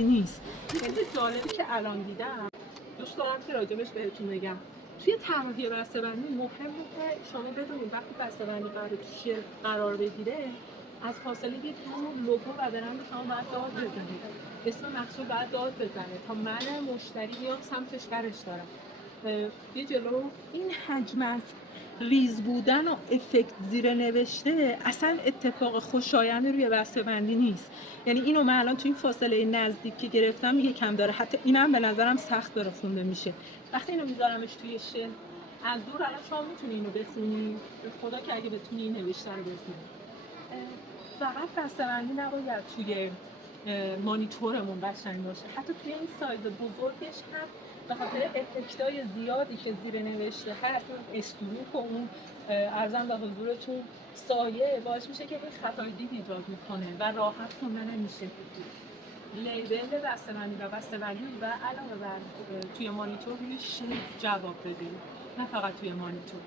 نیست. یه چیز جالبی که الان دیدم دوست دارم که راجبش بهتون بگم. توی طراحی بسته‌بندی مهمه که شما بدونید وقتی بسته‌بندی قراره تو شعر قرار بگیره از فاصله یه دور لوگو و برند شما باید داد بزنید، اسم محصول باید داد بزنه تا من مشتری بیام سمتش برش دارم. یه جلو این حجم از ریز بودن و افکت زیر نوشته اصلا اتفاق خوشایند روی بسته‌بندی نیست. یعنی اینو من الان توی این فاصله نزدیک که گرفتم یکم داره، حتی اینم به نظرم سخت داره خونده میشه. وقتی اینو میذارمش توی شعر از دور الان شما میتونی اینو بخونی، به خدا که اگه بتونی این نوشته رو بخونی. فقط بسته‌بندی نباید توی مانیتورمون قشنگ باشه، حتی توی این سایز بزرگش هم به خاطر افکتای زیادی که زیر نوشته هست، استروک و اون ارزم به حضورتون سایه باعث میشه که این خطای دید ایجاد میکنه و راحت خونده نمیشه. لیبل بسته‌بندی و بسته‌بندی و علاوه بر توی مانیتور روی شیپ جواب بدید، نه فقط توی مانیتور.